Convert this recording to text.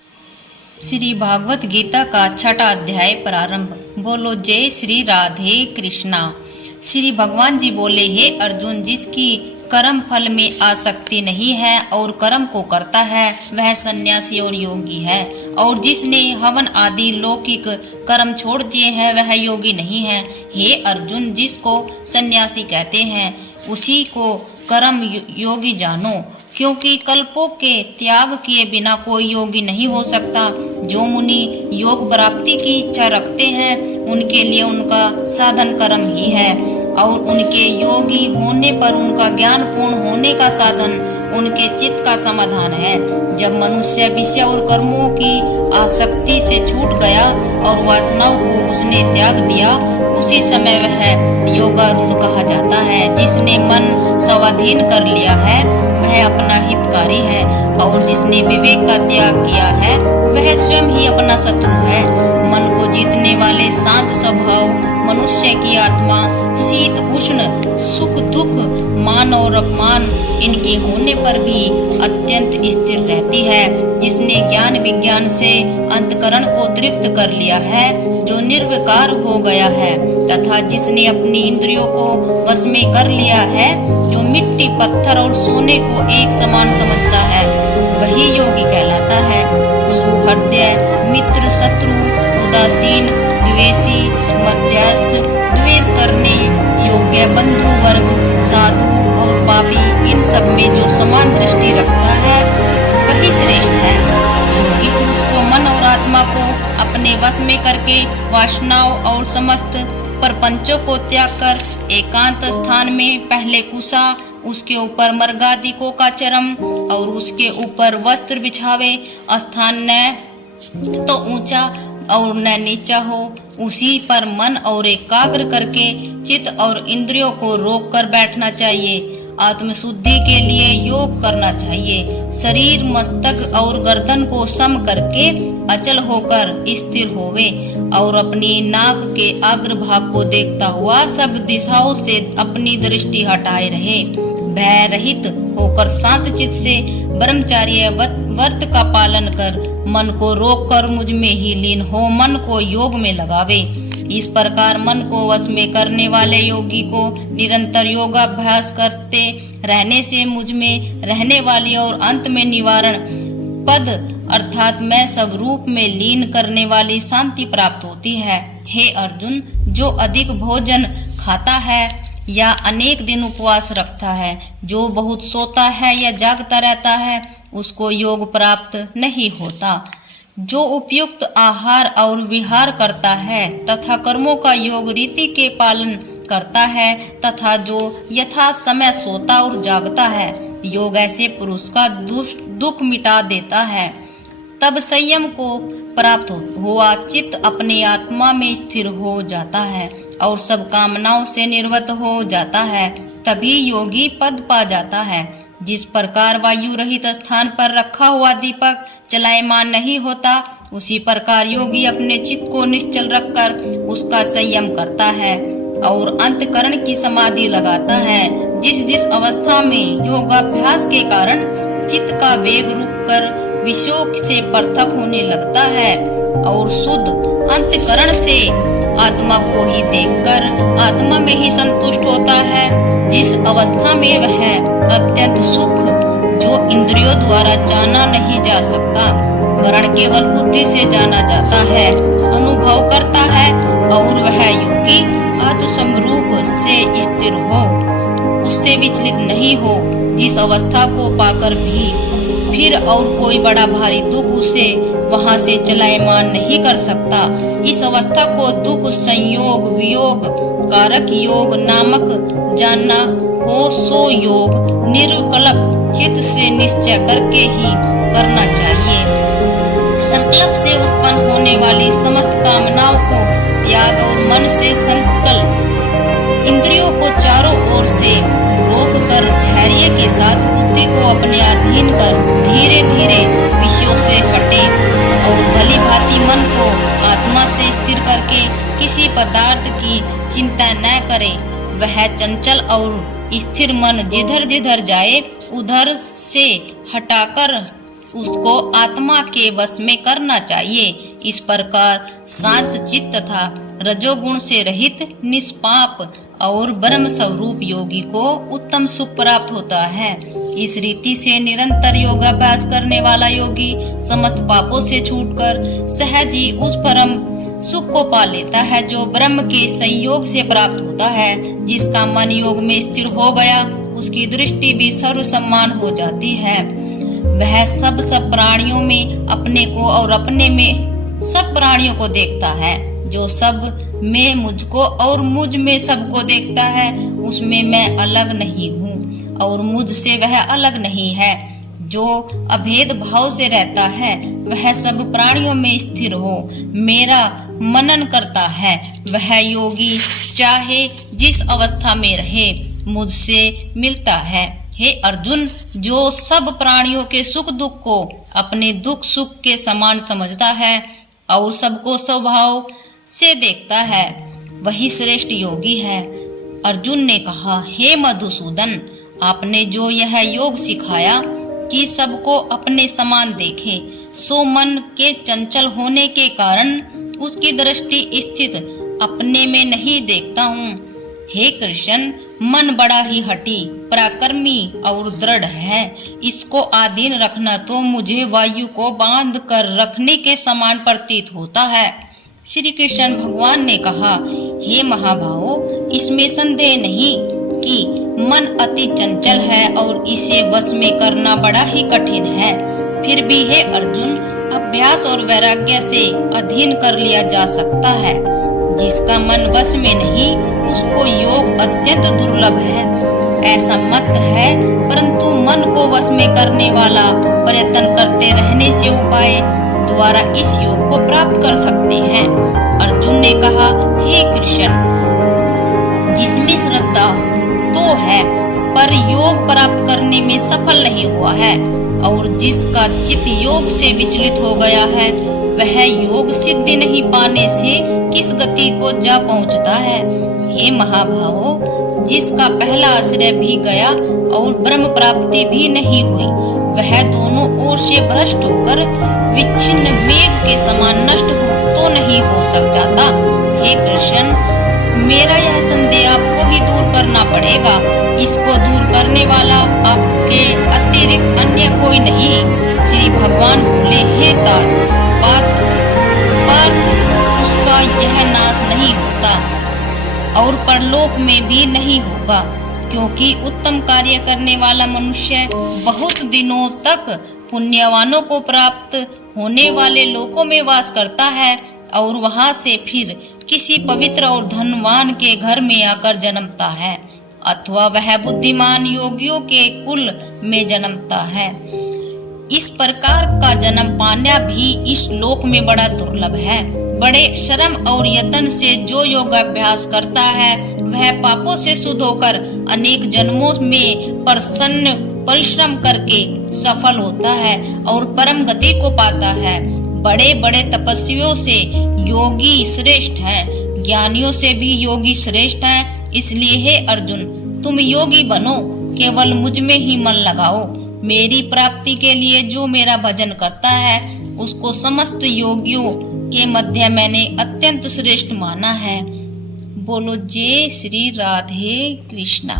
श्री भागवत गीता का छठा अध्याय प्रारंभ। बोलो जय श्री राधे कृष्णा। श्री भगवान जी बोले, हे अर्जुन, जिसकी कर्म फल में आसक्ति नहीं है और कर्म को करता है वह सन्यासी और योगी है, और जिसने हवन आदि लौकिक कर्म छोड़ दिए हैं वह योगी नहीं है। हे अर्जुन, जिसको सन्यासी कहते हैं उसी को कर्म योगी जानो, क्योंकि कल्पों के त्याग किए बिना कोई योगी नहीं हो सकता। जो मुनि योग प्राप्ति की इच्छा रखते हैं उनके लिए उनका साधन कर्म ही है, और उनके योगी होने पर उनका ज्ञान पूर्ण होने का साधन उनके चित्त का समाधान है। जब मनुष्य विषय और कर्मों की आसक्ति से छूट गया और वासनाओं को उसने त्याग दिया, उसी समय वह योगारूढ़ कहा जाता है। जिसने मन स्वाधीन कर लिया है वह अपना हितकारी है, और जिसने विवेक का त्याग किया है वह स्वयं ही अपना शत्रु है। मन को जीतने वाले शांत स्वभाव मनुष्य की आत्मा शीत उष्ण सुख दुख मान और अपमान इनके होने पर भी अत्यंत स्थिर रहती है। जिसने ज्ञान विज्ञान से अंतकरण को तृप्त कर लिया है, जो निर्विकार हो गया है, तथा जिसने अपनी इंद्रियों को वश में कर लिया है, जो मिट्टी पत्थर और सोने को एक समान समझता है, वही योगी कहलाता है। सुहृदय मित्र शत्रु उदासीन द्वेषी मध्यस्थ द्वेष करने योग्य बंधु वर्ग साधु और पापी, इन सब में जो समान दृष्टि रखता है वही श्रेष्ठ है। योगी पुरुष को मन और आत्मा को अपने वश में करके वासनाओं और समस्त प्रपंचों को त्याग कर एकांत स्थान में पहले कुशा, उसके ऊपर मृगादिकों का चरम और उसके ऊपर वस्त्र बिछावे। स्थान न तो ऊंचा और न नीचा हो, उसी पर मन और एकाग्र करके चित्त और इंद्रियों को रोक कर बैठना चाहिए। आत्मशुद्धि के लिए योग करना चाहिए। शरीर मस्तक और गर्दन को सम करके अचल होकर स्थिर होवे, और अपनी नाक के अग्रभाग को देखता हुआ सब दिशाओं से अपनी दृष्टि हटाए रहे। भय रहित होकर शांत चित्त से ब्रह्मचार्य व्रत का पालन कर मन को रोक कर मुझ में ही लीन हो मन को योग में लगावे। इस प्रकार मन को वश में करने वाले योगी को निरंतर योगाभ्यास करते रहने से मुझ में रहने वाली और अंत में निवारण पद अर्थात मैं स्वरूप में लीन करने वाली शांति प्राप्त होती है। हे अर्जुन, जो अधिक भोजन खाता है या अनेक दिन उपवास रखता है, जो बहुत सोता है या जागता रहता है, उसको योग प्राप्त नहीं होता। जो उपयुक्त आहार और विहार करता है तथा कर्मों का योग रीति के पालन करता है तथा जो यथा समय सोता और जागता है, योग ऐसे पुरुष का दुख मिटा देता है। तब संयम को प्राप्त हुआ चित्त अपने आत्मा में स्थिर हो जाता है और सब कामनाओं से निर्वत हो जाता है, तभी योगी पद पा जाता है। जिस प्रकार वायु रहित स्थान पर रखा हुआ दीपक चलायमान नहीं होता, उसी प्रकार योगी अपने चित्त को निश्चल रखकर उसका संयम करता है और अंतकरण की समाधि लगाता है। जिस जिस अवस्था में योगाभ्यास के कारण चित्त का वेग रुककर विषयों से पृथक होने लगता है और शुद्ध अंतकरण से आत्मा को ही देखकर आत्मा में ही संतुष्ट होता है, जिस अवस्था में वह अत्यंत सुख जो इंद्रियों द्वारा जाना नहीं जा सकता, वरण केवल बुद्धि से जाना जाता है, अनुभव करता है, और वह योगी आत्मस्वरूप से स्थिर हो, उससे विचलित नहीं हो, जिस अवस्था को पाकर भी फिर और कोई बड़ा भारी दुख उसे वहां से चलायमान नहीं कर सकता। इस अवस्था को दुख संयोग वियोग कारक योग नामक जानना हो, सो योग निर्कल्प चित्त से निश्चय करके ही करना चाहिए। संकल्प से उत्पन्न होने वाली समस्त कामनाओं को त्याग और मन से संकल्प इंद्रियों को चारों ओर से रोक कर धैर्य के साथ बुद्धि को अपने अधीन कर धीरे धीरे विषयों से हटे और भली भांति मन को आत्मा से स्थिर करके किसी पदार्थ की चिंता न करे। वह चंचल और स्थिर मन जिधर जिधर जाए उधर से हटाकर उसको आत्मा के वश में करना चाहिए। इस प्रकार शांत चित्त तथा रजोगुण से रहित निष्पाप और ब्रह्म स्वरूप योगी को उत्तम सुख प्राप्त होता है। इस रीति से निरंतर योगाभ्यास करने वाला योगी समस्त पापों से छूटकर सहज ही उस परम सुख को पा लेता है जो ब्रह्म के संयोग से प्राप्त होता है। जिसका मन योग में स्थिर हो गया उसकी दृष्टि भी सर्व सम्मान हो जाती है। वह सब प्राणियों में अपने को और अपने में सब प्राणियों को देखता है। जो सब में मुझको और मुझ में सबको देखता है उसमें मैं अलग नहीं हूँ और मुझसे वह अलग नहीं है। जो अभेद भाव से रहता है वह सब प्राणियों में स्थिर हो मेरा मनन करता है। वह योगी चाहे जिस अवस्था में रहे मुझसे मिलता है। हे अर्जुन, जो सब प्राणियों के सुख दुख को अपने दुख सुख के समान समझता है और सबको स्वभाव से देखता है वही श्रेष्ठ योगी है। अर्जुन ने कहा, हे मधुसूदन, आपने जो यह योग सिखाया कि सबको अपने समान देखे, सो मन के चंचल होने के कारण उसकी दृष्टि स्थित अपने में नहीं देखता हूँ। हे कृष्ण, मन बड़ा ही हठी, पराक्रमी और दृढ़ है। इसको अधीन रखना तो मुझे वायु को बांध कर रखने के समान प्रतीत होता है। श्री कृष्ण भगवान ने कहा, हे महाभावो, इसमें संदेह नहीं कि मन अति चंचल है और इसे वश में करना बड़ा ही कठिन है। फिर भी हे अर्जुन, अभ्यास और वैराग्य से अधीन कर लिया जा सकता है। जिसका मन वश में नहीं उसको योग अत्यंत दुर्लभ है, ऐसा मत है। परंतु मन को वश में करने वाला प्रयत्न करते रहने से उपाय द्वारा इस योग को प्राप्त कर सकते हैं। अर्जुन ने कहा, हे कृष्ण, जिसमें श्रद्धा तो है पर योग प्राप्त करने में सफल नहीं हुआ है और जिसका चित्त योग से विचलित हो गया है वह योग सिद्धि नहीं पाने से किस गति को जा पहुंचता है। हे महाभावो, जिसका पहला आश्रय भी गया और ब्रह्म प्राप्ति भी नहीं हुई वह दोनों ओर से भ्रष्ट होकर विच्छिन्न मेघ के समान नष्ट तो नहीं हो जाता। हे कृष्ण, मेरा यह संदेह आपको ही दूर करना पड़ेगा। इसको दूर करने वाला आपके अतिरिक्त अन्य कोई नहीं। श्री भगवान बोले, हे पार्थ, उसका यह नाश नहीं होता और परलोक में भी नहीं होगा, क्योंकि उत्तम कार्य करने वाला मनुष्य बहुत दिनों तक पुण्यवानों को प्राप्त होने वाले लोकों में वास करता है और वहां से फिर किसी पवित्र और धनवान के घर में आकर जन्मता है, अथवा वह बुद्धिमान योगियों के कुल में जन्मता है। इस प्रकार का जन्म पाना भी इस लोक में बड़ा दुर्लभ है। बड़े श्रम और यत्न से जो योगाभ्यास करता है वह पापों से शुद्ध होकर अनेक जन्मों में प्रसन्न परिश्रम करके सफल होता है और परम गति को पाता है। बड़े बड़े तपस्वियों से योगी श्रेष्ठ हैं, ज्ञानियों से भी योगी श्रेष्ठ हैं। इसलिए हे अर्जुन, तुम योगी बनो, केवल मुझ में ही मन लगाओ। मेरी प्राप्ति के लिए जो मेरा भजन करता है उसको समस्त योगियों के मध्य मैंने अत्यंत श्रेष्ठ माना है। बोलो जय श्री राधे कृष्णा।